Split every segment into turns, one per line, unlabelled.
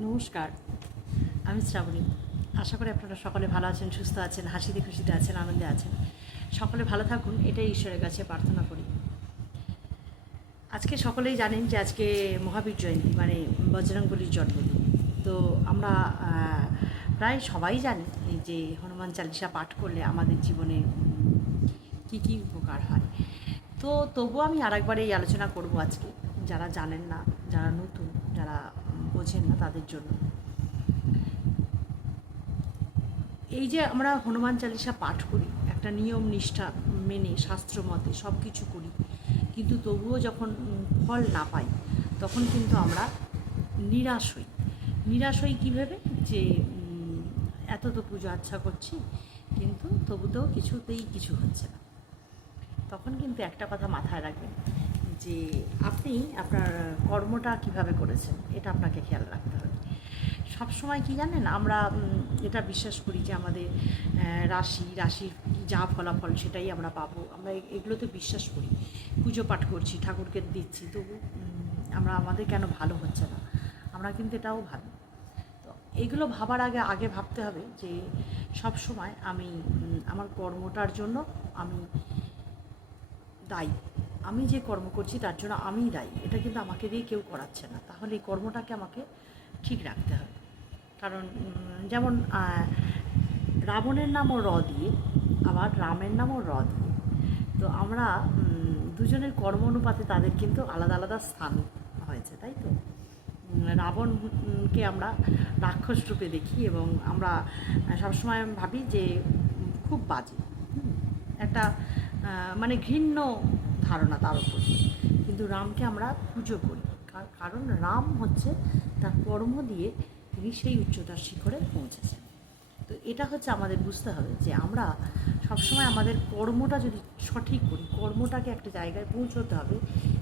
নমস্কার, আমি শ্রাবণী। আশা করি আপনারা সকলে ভালো আছেন, সুস্থ আছেন, হাসিতে খুশিতে আছেন, আনন্দে আছেন। সকলে ভালো থাকুন, এটাই ঈশ্বরের কাছে প্রার্থনা করি। আজকে সকলেই জানেন যে আজকে মহাবীর জয়ন্তী মানে বজরংবলির জন্মদিন। তো আমরা প্রায় সবাই জানি যে হনুমান চালিসা পাঠ করলে আমাদের জীবনে কী কী উপকার হয়। তো তবুও আমি আরেকবার এই আলোচনা করব আজকে। যারা জানেন না, যারা নতুন, যারা বোঝেন না তাদের জন্য। এই যে আমরা হনুমান চালিসা পাঠ করি, একটা নিয়ম, নিষ্ঠা মেনে, শাস্ত্র মতে সব কিছু করি, কিন্তু তবুও যখন ফল না পাই, তখন কিন্তু আমরা নিরাশ হই। নিরাশ হই কীভাবে যে এত তো পুজো আচ্ছা করছি, কিন্তু তবু তো কিছুতেই কিছু হচ্ছে না। তখন কিন্তু একটা কথা মাথায় রাখবেন যে আপনি আপনার কর্মটা কীভাবে করেছেন, এটা আপনাকে খেয়াল রাখতে হবে। সবসময় কি জানেন, আমরা এটা বিশ্বাস করি যে আমাদের রাশি, রাশির যা ফলাফল সেটাই আমরা পাবো। আমরা এগুলোতে বিশ্বাস করি। পুজো পাঠ করছি, ঠাকুরকে দিচ্ছি, তবু আমরা, আমাদের কেন ভালো হচ্ছে না? আমরা কিন্তু এটাও ভাবি। তো এগুলো ভাবার আগে আগে ভাবতে হবে যে সব সময় আমি আমার কর্মটার জন্য আমি দায়ী। আমি যে কর্ম করছি, তার জন্য আমিই দায়ী। এটা কিন্তু আমাকে দিয়ে কেউ করাচ্ছে না। তাহলে এই কর্মটাকে আমাকে ঠিক রাখতে হবে। কারণ যেমন রাবণের নামও র দিয়ে, আবার রামের নামও র দিয়ে। তো আমরা দুজনের কর্ম অনুপাতে তাদের কিন্তু আলাদা আলাদা স্থান হয়েছে, তাই তো? রাবণকে আমরা রাক্ষস রূপে দেখি এবং আমরা সবসময় ভাবি যে, খুব বাজে। একটা মানে ঘৃণ্য ধারণা তার উপর। কিন্তু রামকে আমরা পুজো করি। কার- কারণ রাম হচ্ছে তার কর্ম দিয়ে তিনি সেই উচ্চতার শিখরে পৌঁছেছেন। তো এটা হচ্ছে আমাদের বুঝতে হবে যে আমরা সবসময় আমাদের কর্মটা যদি সঠিক করি, কর্মটাকে একটা জায়গায় পৌঁছতে হবে,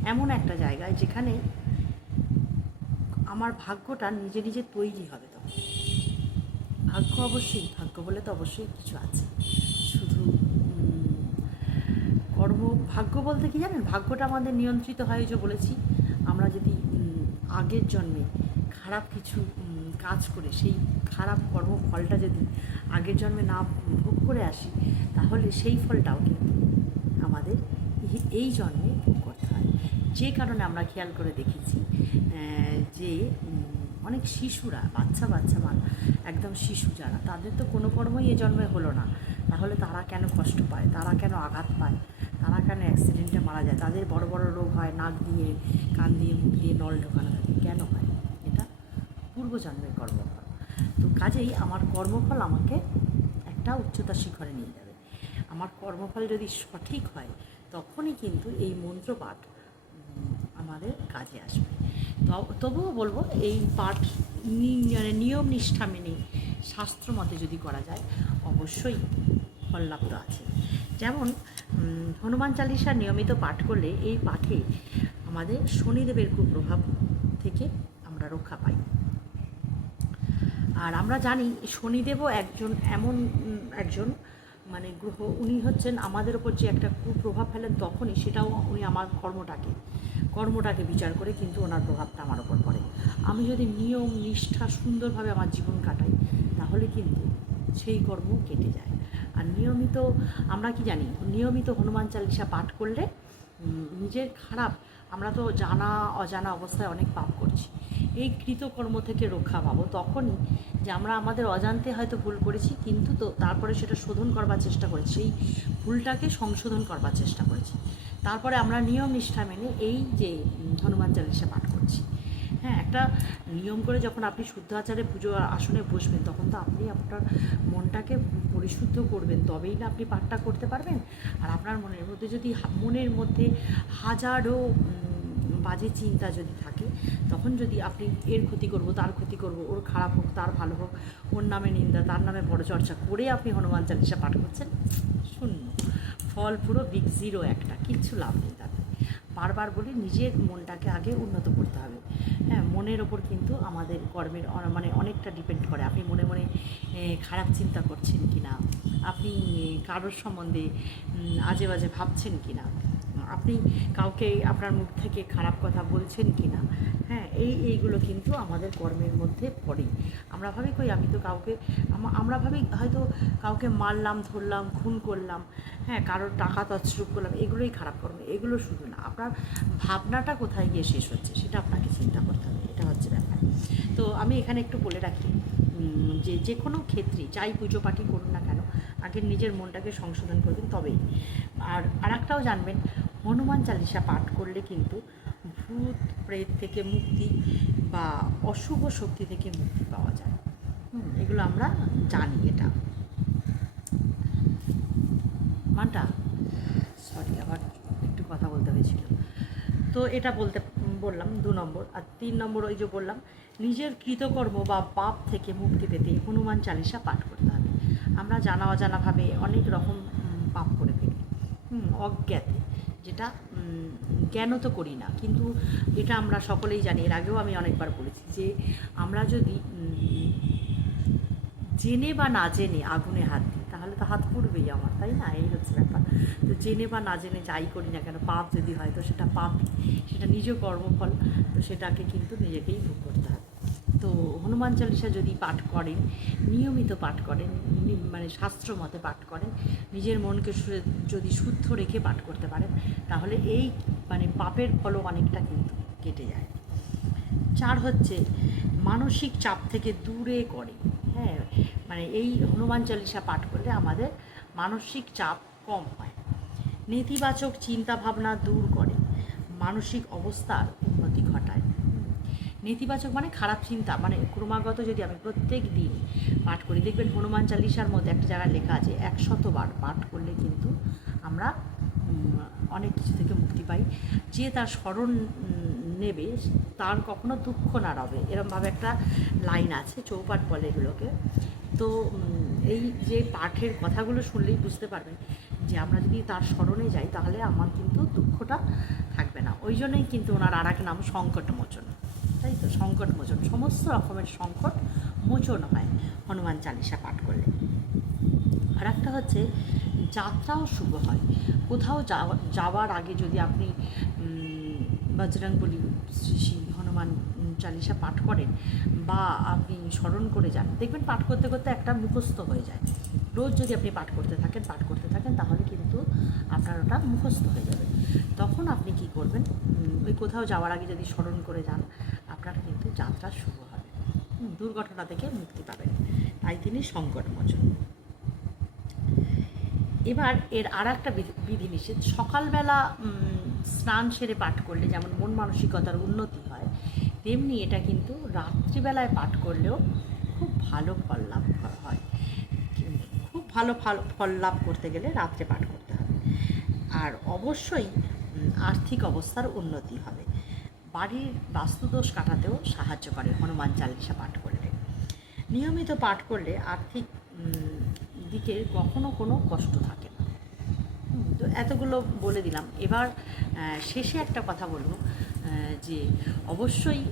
এমন একটা জায়গায় যেখানে আমার ভাগ্যটা নিজে নিজে তৈরি হবে তখন। ভাগ্য অবশ্যই, ভাগ্য বলে তো অবশ্যই কিছু আছে। কর্ম ভাগ্য বলতে কি জানেন? ভাগ্যটা আমাদের নিয়ন্ত্রিত হয় যে বলেছি, আমরা যদি আগের জন্মে খারাপ কিছু কাজ করে, সেই খারাপ কর্মফলটা যদি আগের জন্মে না ভোগ করে আসি, তাহলে সেই ফলটাও কিন্তু আমাদের এই- জন্মে ভোগ করতে হয়। যে কারণে আমরা খেয়াল করে দেখেছি যে অনেক শিশুরা, বাচ্চা বাচ্চা মান একদম শিশু যারা, তাদের তো কোনো কর্মই এ জন্মে হলো না। তাহলে তারা কেন কষ্ট পায়? তারা কেন আঘাত পায়? তারা কেন অ্যাক্সিডেন্টে মারা যায়? তাদের বড় বড় রোগ হয়, নাক দিয়ে, কান দিয়ে, মুখ দিয়ে নল ঢোকানো থাকে। কেন হয়? এটা পূর্বজন্মের কর্মফল। তো কাজেই আমার কর্মফল আমাকে একটা উচ্চতা শিখরে নিয়ে যাবে। আমার কর্মফল যদি সঠিক হয়, তখনই কিন্তু এই মন্ত্রপাঠ আমাদের কাজে আসবে। তবুও বলব, এই পাঠ মানে নিয়ম নিষ্ঠা মেনে শাস্ত্র মতে যদি করা যায়, অবশ্যই ফল লাভ তো আছে। যেমন হনুমান চালিসা নিয়মিত পাঠ করলে এই পাঠে আমাদের শনিদেবের কুপ্রভাব থেকে আমরা রক্ষা পাই। আর আমরা জানি, শনিদেবও একজন, এমন একজন মানে গ্রহ, উনি হচ্ছেন আমাদের ওপর যে একটা কুপ্রভাব ফেলেন তখনই সেটাও উনি আমার কর্মটাকে কর্মটাকে বিচার করে কিন্তু ওনার প্রভাবটা আমার ওপর পড়ে। আমি যদি নিয়ম, নিষ্ঠা, সুন্দরভাবে আমার জীবন কাটাই, তাহলে কিন্তু সেই কর্ম কেটে যায়। আর নিয়মিত, আমরা কি জানি, নিয়মিত হনুমান চালিসা পাঠ করলে নিজের খারাপ, আমরা তো জানা, অজানা অবস্থায় অনেক পাপ করছি। এই কৃতকর্ম থেকে রক্ষা পাবো। তখনই যে আমরা আমাদের অজান্তে হয়তো ভুল করেছি, কিন্তু তো তারপরে সেটা শোধন করবার চেষ্টা করেছি। সেই ভুলটাকে সংশোধন করবার চেষ্টা করেছি। তারপরে আমরা নিয়ম নিষ্ঠা মেনে এই যে হনুমান চালিসা পাঠ করছি। হ্যাঁ একটা নিয়ম করে যখন আপনি শুদ্ধ আচারে পুজো আসনে বসবেন, তখন তো আপনি আপনার মনটাকে পরিশুদ্ধ করবেন। তবেই না আপনি পাঠটা করতে পারবেন। আর আপনার মনের মধ্যে যদি মনের মধ্যে হাজারো বাজে চিন্তা যদি থাকে, তখন যদি আপনি এর ক্ষতি করব, তার ক্ষতি করব, ওর খারাপ হোক, তার ভালো হোক, ওর নামে নিন্দা, তার নামে বড় চর্চা করে আপনি হনুমান চালিসা পাঠ করছেন, শূন্য। ফল পুরো বিগ জিরো একটা, কিচ্ছু লাভ নেই তাতে। বারবার বলি, নিজের মনটাকে আগে উন্নত করতে হবে। হ্যাঁ মনের ওপর কিন্তু আমাদের কর্মের মানে অনেকটা ডিপেন্ড করে। আপনি মনে মনে খারাপ চিন্তা করছেন কি না আপনি কারোর সম্বন্ধে আজে বাজে ভাবছেন কি না আপনি কাউকে আপনার মুখ থেকে খারাপ কথা বলছেন কি না হ্যাঁ এই, এইগুলো কিন্তু আমাদের কর্মের মধ্যে পড়ে। আমরা ভাবি, কই, আমি তো কাউকে আমরা ভাবি হয়তো কাউকে মারলাম, ধরলাম, খুন করলাম হ্যাঁ কারোর টাকা তছরূপ করলাম, এগুলোই খারাপ কর্ম, এগুলো শুধু না। আপনার ভাবনাটা কোথায় গিয়ে শেষ হচ্ছে সেটা আপনাকে চিন্তা করতে হবে, এটা হচ্ছে ব্যাপার। তো আমি এখানে একটু বলে রাখি যে যে কোনো ক্ষেত্রে, যাই পুজো পাঠই করুন না কেন, আগে নিজের মনটাকে সংশোধন করবেন তবেই। আর, আরেকটাও জানবেন হনুমান চালিসা পাঠ করলে কিন্তু ভূত প্রেত থেকে মুক্তি বা অশুভ শক্তি থেকে মুক্তি পাওয়া যায়। এগুলো আমরা জানি এটা। মানটা সরি আবার একটু কথা বলতে হয়েছিল। তো এটা বলতে বললাম দু নম্বর আর তিন নম্বর ওই যে বললাম নিজের কৃতকর্ম বা পাপ থেকে মুক্তি পেতে হনুমান চালিসা পাঠ করতে হবে। আমরা জানা অজানাভাবে অনেক রকম পাপ করে ফেলি। হুম, অজ্ঞাতে। যেটা জ্ঞান তো করি না। কিন্তু এটা আমরা সকলেই জানি, এর আগেও আমি অনেকবার বলেছি যে আমরা যদি জেনে বা না জেনে আগুনে হাত দিই, তাহলে তো হাত পুড়বেই আমার, তাই না? এই হচ্ছে ব্যাপার। তো জেনে বা না জেনে যাই করি না কেন, পাপ যদি হয় তো সেটা পাপই, সেটা নিজ কর্মফল, তো সেটাকে কিন্তু নিজেকেই ভোগ করতে হবে। তো হনুমান চালিসা যদি পাঠ করেন, নিয়মিত পাঠ করেন মানে শাস্ত্র মতে পাঠ করেন, নিজের মনকে যদি শুদ্ধ রেখে পাঠ করতে পারেন, তাহলে এই মানে পাপের ফলও অনেকটা কিন্তু কেটে যায়। চার হচ্ছে, মানসিক চাপ থেকে দূরে করে। হ্যাঁ মানে এই হনুমান চালিসা পাঠ করলে আমাদের মানসিক চাপ কম হয়। নেতিবাচক চিন্তা ভাবনা দূর করে। মানসিক অবস্থার উন্নতি ঘটায়। নেতিবাচক মানে খারাপ চিন্তা। মানে ক্রমাগত যদি আমি প্রত্যেক দিন পাঠ করি, দেখবেন হনুমান চালিসার মধ্যে একটা জায়গায় লেখা আছে, একশতবার পাঠ করলে কিন্তু আমরা অনেক কিছু থেকে মুক্তি পাই। যে তার স্মরণ নেবে, তার কখনো দুঃখ না রবে। এরমভাবে একটা লাইন আছে, চৌপাট বলে এগুলোকে। তো এই যে পাঠের কথাগুলো শুনলেই বুঝতে পারবেন যে আমরা যদি তার স্মরণে যাই তাহলে আমার কিন্তু দুঃখটা থাকবে না। ওই জন্যই কিন্তু ওনার আর এক নাম সংকটমোচন। তাই তো? সংকট মোচন সমস্ত রকমের সংকট মোচন হয় হনুমান চালিসা পাঠ করলে। আর একটা হচ্ছে যাত্রাও শুভ হয়। কোথাও যাওয়া যাওয়ার আগে যদি আপনি উম, বজরং বলি শ্রী হনুমান চালিসা পাঠ করেন বা আপনি স্মরণ করে যান দেখবেন পাঠ করতে করতে একটা মুখস্থ হয়ে যায়। রোজ যদি আপনি পাঠ করতে থাকেন, পাঠ করতে থাকেন, তাহলে কিন্তু আপনার ওটা মুখস্থ হয়ে যাবে। তখন আপনি কি করবেন? ওই কোথাও যাওয়ার আগে যদি স্মরণ করে যান, আপনার কিন্তু যাত্রা শুভ হবে। দুর্ঘটনা থেকে মুক্তি পাবেন। তাই তিনি সংকটমোচন। এবার এর আর একটা বিধিনিষেধ সকালবেলা স্নান সেরে পাঠ করলে যেমন মন মানসিকতার উন্নতি হয়, তেমনি এটা কিন্তু রাত্রিবেলায় পাঠ করলেও খুব ভালো ফল লাভ হয়। ভালো ফল ফল লাভ করতে গেলে রাত্রে পাঠ করতে হবে। আর অবশ্যই আর্থিক অবস্থার উন্নতি হবে। বাড়ির বাস্তুদোষ কাটাতেও সাহায্য করে, হনুমান চালিসা পাঠ করলে। নিয়মিত পাঠ করলে আর্থিক দিকে কখনো কোনো কষ্ট থাকে না। তো এতগুলো বলে দিলাম। এবার শেষে একটা কথা বলব। যে অবশ্যই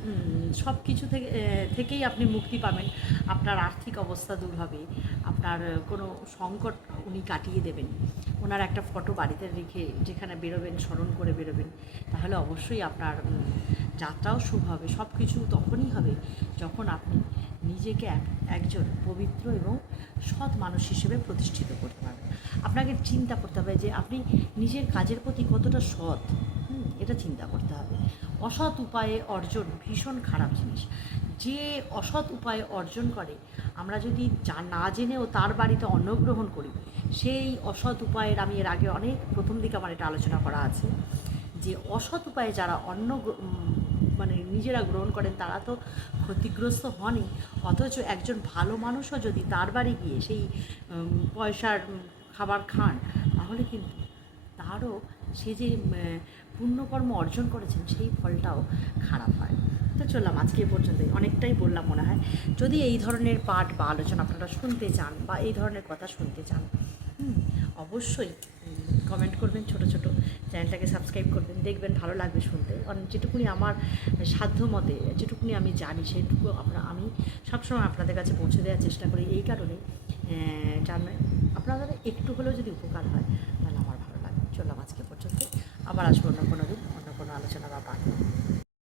সব কিছু থেকে থেকেই আপনি মুক্তি পাবেন। আপনার আর্থিক অবস্থা দূর হবে। আপনার কোনো সংকট উনি কাটিয়ে দেবেন। ওনার একটা ফটো বাড়িতে রেখে যেখানে বেরোবেন, স্মরণ করে বেরোবেন, তাহলে অবশ্যই আপনার যাত্রাও শুভ হবে। সব কিছু তখনই হবে যখন আপনি নিজেকে এক, একজন পবিত্র এবং সৎ মানুষ হিসেবে প্রতিষ্ঠিত করতে পারবেন। আপনাকে চিন্তা করতে হবে যে আপনি নিজের কাজের প্রতি কতটা সৎ। এটা চিন্তা করতে হবে। অসৎ উপায়ে অর্জন, ভীষণ খারাপ জিনিস। যে অসৎ উপায়ে অর্জন করে, আমরা যদি না জেনেও তার বাড়িতে অন্নগ্রহণ করি, সেই অসৎ উপায়ের আমি এর আগে অনেক প্রথম দিকে আমার এটা আলোচনা করা আছে। যে অসৎ উপায়ে যারা অন্ন মানে নিজেরা গ্রহণ করেন, তারা তো ক্ষতিগ্রস্ত হনই। অথচ একজন ভালো মানুষও যদি তার বাড়ি গিয়ে সেই পয়সার খাবার খান, তাহলে কিন্তু তারও সে যে পুণ্যকর্ম অর্জন করেছেন, সেই ফলটাও খারাপ হয়। তো চললাম, আজকে এ পর্যন্তই। অনেকটাই বললাম মনে হয়। যদি এই ধরনের পাঠ বা আলোচনা আপনারা শুনতে চান বা এই ধরনের কথা শুনতে চান অবশ্যই কমেন্ট করবেন ছোট ছোট। চ্যানেলটাকে সাবস্ক্রাইব করবেন। দেখবেন ভালো লাগবে শুনতে। কারণ যেটুকুনি আমার সাধ্য মতে, যেটুকুনি আমি জানি, সেটুকু আমরা আমি সবসময় আপনাদের কাছে পৌঁছে দেওয়ার চেষ্টা করি। এই কারণেই জানবেন আপনাদের একটু হলেও যদি উপকার হয় তাহলে আমার ভালো লাগে চললাম আজকে পর্যন্ত আবার আসব অন্য কোনো দিন অন্য কোনো আলোচনা বা পাঠ।